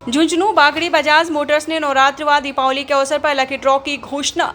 Jhunjhunu Bagri Bajaj Motors ने नवरात्रि व दीपावली के अवसर पर लकी ड्रॉ की घोषणा।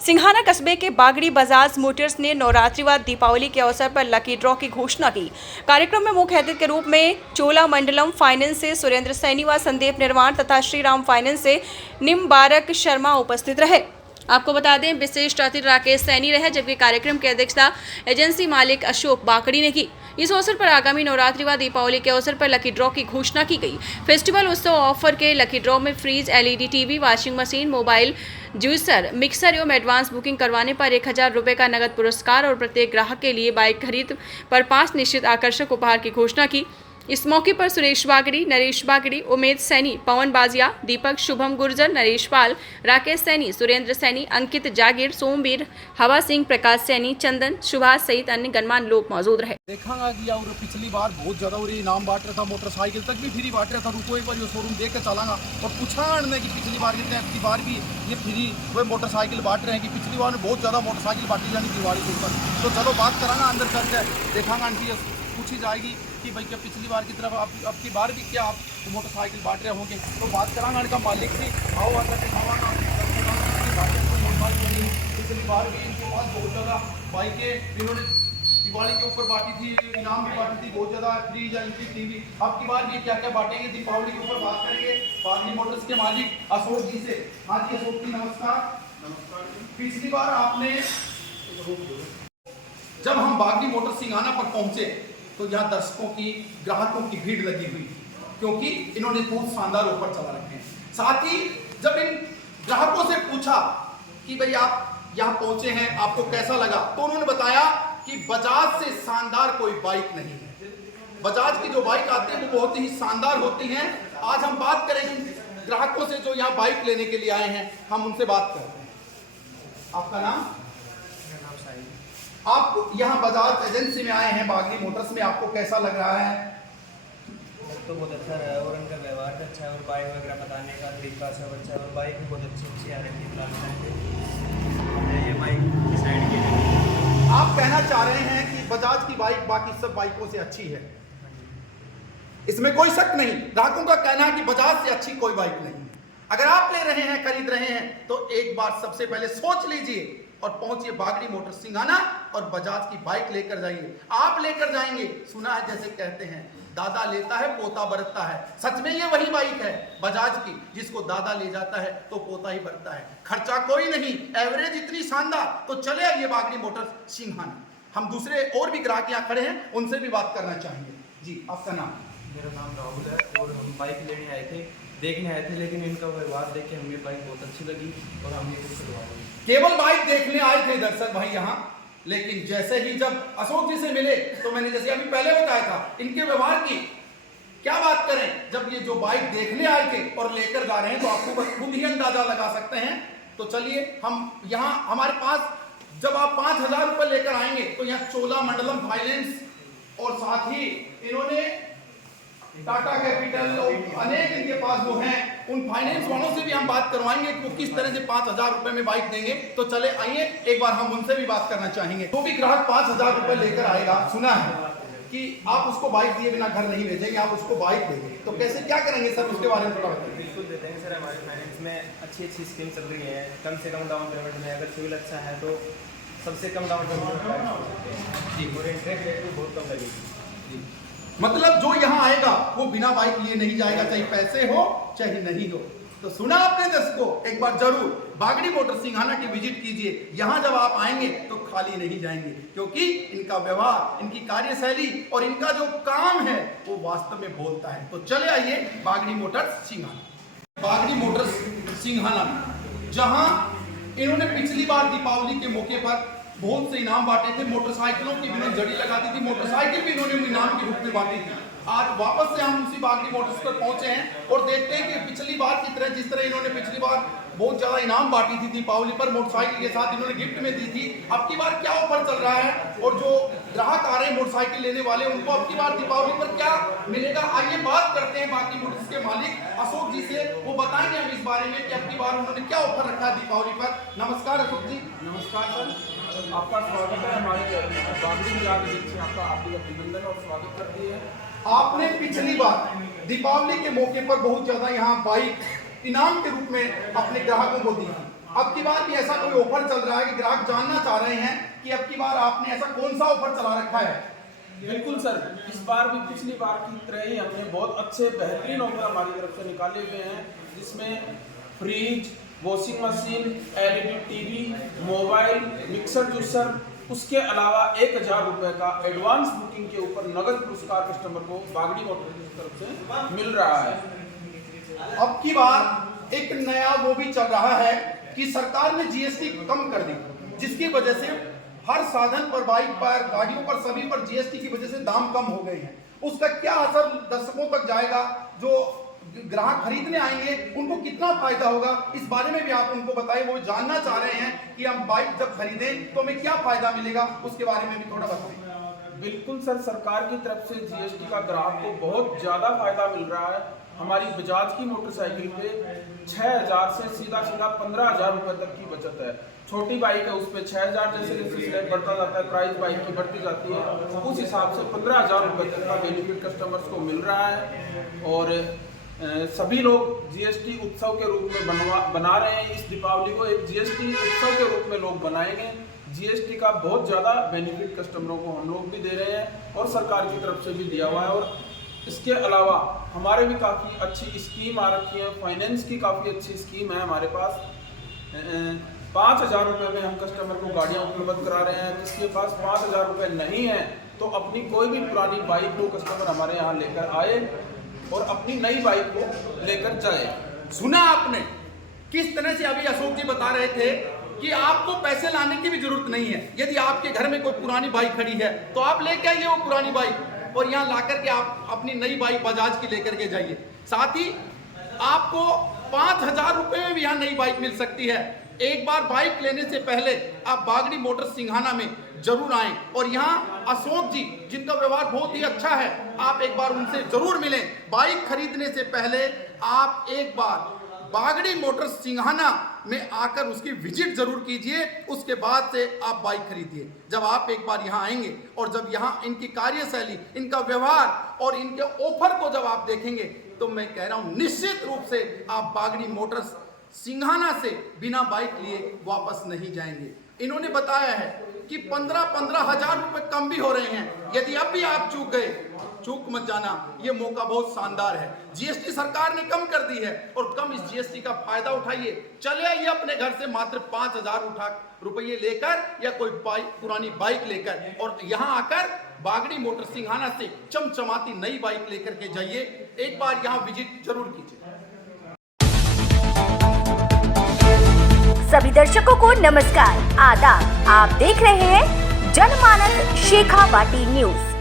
सिंघाना कस्बे के बागड़ी बजाज मोटर्स ने नवरात्रि व दीपावली के अवसर पर लकी ड्रॉ की घोषणा की। कार्यक्रम में मुख्य अतिथि के रूप में चोलामंडलम फाइनेंस से सुरेंद्र सैनी व संदीप निर्वाण तथा श्रीराम फाइनेंस से निम्बारक शर्मा उपस्थित रहे। आपको बता दें, विशिष्ट अतिथि राकेश सैनी रहे, जबकि कार्यक्रम की अध्यक्षता एजेंसी मालिक अशोक बाकड़ी ने की। इस अवसर पर आगामी नवरात्रि व दीपावली के अवसर पर लकी ड्रॉ की घोषणा की गई। फेस्टिवल उत्सव ऑफर के लकी ड्रॉ में fridge, LED TV, washing machine, mobile, juicer, mixer एवं एडवांस बुकिंग करवाने पर 1000 रुपये का नगद पुरस्कार और प्रत्येक ग्राहक के लिए बाइक खरीद पर 5 निश्चित आकर्षक उपहार की घोषणा की। इस मौके पर सुरेश बागड़ी, नरेश बागड़ी, उमेद सैनी, पवन बाजिया, दीपक, शुभम गुर्जर, नरेश पाल, राकेश सैनी, सुरेंद्र सैनी, अंकित जागीर, सोमवीर, हवा सिंह, प्रकाश सैनी, चंदन, सुभाष सहित अन्य गणमान्य लोग मौजूद रहे। देखा कि और पिछली बार बहुत ज़्यादा और इनाम बांट रहा था, मोटरसाइकिल तक भी फ्री बांट रहा था। रुको एक बार ये शोरूम देख कर चलाना और पूछा ने कि पिछली बार कितने, अब की बार भी ये फ्री वो मोटरसाइकिल बांट रहे हैं कि पिछली बार में बहुत ज़्यादा मोटरसाइकिल बांटी जानी दिवाली के ऊपर। तो चलो बात कराना अंदर करके देखा आंटी पूछी जाएगी कि भाई क्या पिछली बार की तरफ अब की बार भी क्या आप मोटरसाइकिल बांट रहे होंगे। तो बात कराना इनका मालिक से, आओ अंदर दिखावाना। पिछली बार भी इनके पास बहुत ज़्यादा बाइकें इन्होंने दिवाली के ऊपर बांटी थी, इनाम भी बांटी थी बहुत ज़्यादा, फ्रिज, एलईडी टीवी। अब की बार ये क्या क्या बांटेंगे दीपावली के ऊपर बात करेंगे बागड़ी मोटर्स के मालिक अशोक जी से। हाँ जी अशोक जी नमस्कार। नमस्कार। पिछली बार आपने जब हम बागड़ी मोटर्स सिंघाना पर पहुंचे तो यहाँ दर्शकों की, ग्राहकों की भीड़ लगी हुई, क्योंकि इन्होंने बहुत शानदार ऑफर चला रखे हैं। साथ ही जब इन ग्राहकों से पूछा कि भाई आप यहाँ पहुंचे हैं, आपको कैसा लगा, तो उन्होंने बताया कि बजाज से शानदार कोई बाइक नहीं है। बजाज की जो बाइक आती है वो बहुत ही शानदार होती हैं। आज हम बात करेंगे ग्राहकों से जो यहाँ बाइक लेने के लिए आए हैं, हम उनसे बात करते हैं। आपका नाम? आप यहाँ बजाज एजेंसी में आए हैं बागड़ी मोटर्स में, आपको कैसा लग रहा है? तो बहुत अच्छा रहा है और उनका व्यवहार अच्छा है और बाइक वगैरह बताने का तरीका सब अच्छा है और बाइक भी बहुत अच्छी आ रही है। ये बाइक डिसाइड की। आप कहना चाह रहे हैं कि बजाज की बाइक बाकी सब बाइकों से अच्छी है, इसमें कोई शक नहीं। ग्राहकों का कहना है कि बजाज से अच्छी कोई बाइक नहीं है। अगर आप ले रहे हैं, खरीद रहे हैं, तो एक बार सबसे पहले सोच लीजिए और पहुंचिए बागड़ी मोटर्स सिंघाना और बजाज की बाइक लेकर जाइए। आप लेकर जाएंगे, सुना है जैसे कहते हैं दादा लेता है पोता बरतता है। सच में ये वही बाइक है बजाज की जिसको दादा ले जाता है तो पोता ही बरतता है। खर्चा कोई नहीं, एवरेज इतनी शानदार। तो चले आइए बागड़ी मोटर्स सिंघाना। हम दूसरे और भी ग्राहक यहाँ खड़े हैं, उनसे भी बात करना चाहेंगे। जी आपका नाम? मेरा नाम राहुल है और हम बाइक लेने आए थे, देखने आए थे, लेकिन इनका व्यवहार देख के हमें बाइक बहुत अच्छी लगी और हमने कुछ करवा दी। केवल बाइक देखने आए थे दर्शक भाई यहाँ, लेकिन जैसे ही जब अशोक जी से मिले तो मैंने जैसे अभी पहले बताया था इनके व्यवहार की क्या बात करें। जब ये जो बाइक देखने आए थे और लेकर जा रहे हैं तो आपको बस खुद ही अंदाजा लगा सकते हैं। तो चलिए हम यहाँ, हमारे पास जब आप 5000 रुपये लेकर आएंगे तो यहाँ चोलामंडलम फाइनेंस और साथ ही इन्होंने टाटा कैपिटल और अनेक इनके पास वो हैं, उन फाइनेंस वालों से भी हम बात करवाएंगे कि वो किस तरह से 5000 रुपए में बाइक देंगे। तो चले आइए एक बार हम उनसे भी बात करना चाहेंगे। तो भी ग्राहक 5000 रुपए लेकर आएगा, सुना है कि आप उसको बाइक दिए बिना घर नहीं भेजेंगे, आप उसको बाइक देंगे, तो कैसे क्या करेंगे सर, उसके बारे में थोड़ा बताइए। बिल्कुल देते हैं सर, हमारे फाइनेंस में अच्छी स्कीम चल रही है। कम से कम डाउन पेमेंट में, अगर सिविल अच्छा है तो सबसे कम डाउन पेमेंट जी, और इंटरेस्ट रेट भी बहुत कम लगेगी। मतलब जो यहाँ आएगा वो बिना बाइक लिए नहीं जाएगा, चाहे पैसे हो चाहे नहीं हो। तो सुना आपने दर्शकों, एक बार जरूर बागड़ी मोटर्स सिंघाना की विजिट कीजिए। यहाँ जब आप आएंगे तो खाली नहीं जाएंगे, क्योंकि इनका व्यवहार, इनकी कार्यशैली और इनका जो काम है वो वास्तव में बोलता है। तो चले आइए बागड़ी मोटर्स सिंघाना। बागड़ी मोटर्स सिंघाना जहाँ इन्होंने पिछली बार दीपावली के मौके पर बहुत से इनाम बांटे थे। मोटरसाइकिलों की भी इन्होंने जड़ी लगाती थी, मोटरसाइकिल भी इन्होंने इनाम के रूप में बांटी थी। आज वापस से हम उसी बागड़ी मोटर्स पर पहुंचे हैं और देखते हैं कि पिछली बार की तरह, जिस तरह इन्होंने पिछली बार बहुत ज्यादा इनाम बांटी थी दीपावली पर, मोटरसाइकिल के साथ इन्होंने गिफ्ट में दी थी, अब की बार क्या ऑफर चल रहा है और जो ग्राहक आ रहे हैं मोटरसाइकिल लेने वाले, उनको अब की बार दीपावली पर क्या मिलेगा। आइए बात करते हैं बागड़ी मोटर्स के मालिक अशोक जी से, वो बताएंगे हम इस बारे में कि अब की बार उन्होंने क्या ऑफर रखा है दीपावली पर। नमस्कार अशोक जी। नमस्कार सर, आपका स्वागत है हमारे बागड़ी बजाज एजेंसी। आपका हार्दिक अभिनंदन और स्वागत करती है। आपने पिछली बार दीपावली के मौके पर बहुत ज्यादा यहाँ बाइक इनाम के रूप में अपने ग्राहकों को दी थी। अब की बार भी ऐसा कोई ऑफर चल रहा है कि ग्राहक जानना चाह रहे हैं कि अब की बार आपने ऐसा कौन सा ऑफर चला रखा है? बिल्कुल सर, इस बार भी पिछली बार की तरह ही हमने बहुत अच्छे बेहतरीन ऑफर हमारी तरफ से निकाले हुए हैं, जिसमें fridge, washing machine, LED TV, mobile, mixer juicer, उसके अलावा 1000 रुपये का एडवांस बुकिंग के ऊपर नगद पुरस्कार कस्टमर को बागड़ी मोटर्स की तरफ से मिल रहा है। अब की बार एक नया वो भी चल रहा है कि सरकार ने जीएसटी कम कर दी, जिसकी वजह से हर साधन पर, बाइक पर, गाड़ियों पर, सभी पर जीएसटी की वजह से दाम कम हो गए हैं। उसका क्या असर दर्शकों तक जाएगा, जो ग्राहक खरीदने आएंगे उनको कितना फायदा होगा, इस बारे में भी आप उनको बताएं। वो जानना चाह रहे हैं कि हम बाइक जब खरीदें तो हमें क्या फायदा मिलेगा, उसके बारे में भी थोड़ा बताएं। बिल्कुल सर, सरकार की तरफ से जीएसटी का ग्राहक को बहुत ज़्यादा फायदा मिल रहा है। हमारी बजाज की मोटरसाइकिल पे 6000 से सीधा 15,000 रुपये तक की बचत है। छोटी बाइक है, उस पर 6000, जैसे जैसे स्लैब बढ़ता जाता है, प्राइस बाइक की बढ़ती जाती है, उस हिसाब से 15,000 रुपये तक का बेनिफिट कस्टमर्स को मिल रहा है। और सभी लोग जीएसटी उत्सव के रूप में बना रहे हैं। इस दीपावली को एक जीएसटी उत्सव के रूप में लोग बनाएंगे। जीएसटी का बहुत ज़्यादा बेनिफिट कस्टमरों को हम लोग भी दे रहे हैं और सरकार की तरफ से भी दिया हुआ है। और इसके अलावा हमारे भी काफ़ी अच्छी स्कीम आ रखी है, फाइनेंस की काफ़ी अच्छी स्कीम है हमारे पास। 5,000 रुपये में हम कस्टमर को गाड़ियाँ उपलब्ध करा रहे हैं। जिसके पास 5,000 रुपये नहीं है तो अपनी कोई भी पुरानी बाइक को कस्टमर हमारे यहाँ लेकर आए और अपनी नई बाइक को लेकर जाए। सुना आपने किस तरह से अभी अशोक जी बता रहे थे कि आपको पैसे लाने की भी जरूरत नहीं है। यदि आपके घर में कोई पुरानी बाइक खड़ी है तो आप लेके आइए वो पुरानी बाइक और यहाँ लाकर के आप अपनी नई बाइक बजाज की लेकर के जाइए। साथ ही आपको 5,000 रुपये में भी यहाँ नई बाइक मिल सकती है। एक बार बाइक लेने से पहले आप बागड़ी मोटर्स सिंघाना में जरूर आएं और यहाँ अशोक जी, जिनका व्यवहार बहुत ही अच्छा है, आप एक बार उनसे जरूर मिलें। बाइक खरीदने से पहले आप एक बार बागड़ी मोटर्स सिंघाना में आकर उसकी विजिट जरूर कीजिए, उसके बाद से आप बाइक खरीदिए। जब आप एक बार यहाँ आएंगे और जब यहाँ इनकी कार्यशैली, इनका व्यवहार और इनके ऑफर को जब आप देखेंगे तो मैं कह रहा हूँ निश्चित रूप से आप बागड़ी मोटर्स सिंघाना से बिना बाइक लिए वापस नहीं जाएंगे। इन्होंने बताया है कि 15-15 हजार रुपए कम भी हो रहे हैं। यदि अब भी आप चूक गए, चूक मत जाना, ये मौका बहुत शानदार है। जीएसटी सरकार ने कम कर दी है और कम इस जीएसटी का फायदा उठाइए। चले आइए अपने घर से मात्र 5,000 रुपये लेकर या कोई पुरानी बाइक लेकर और यहाँ आकर बागड़ी मोटर सिंघाना से चमचमाती नई बाइक लेकर के जाइए। एक बार यहाँ विजिट जरूर कीजिए। सभी दर्शकों को नमस्कार, आदाब। आप देख रहे हैं जनमानस शेखावाटी न्यूज।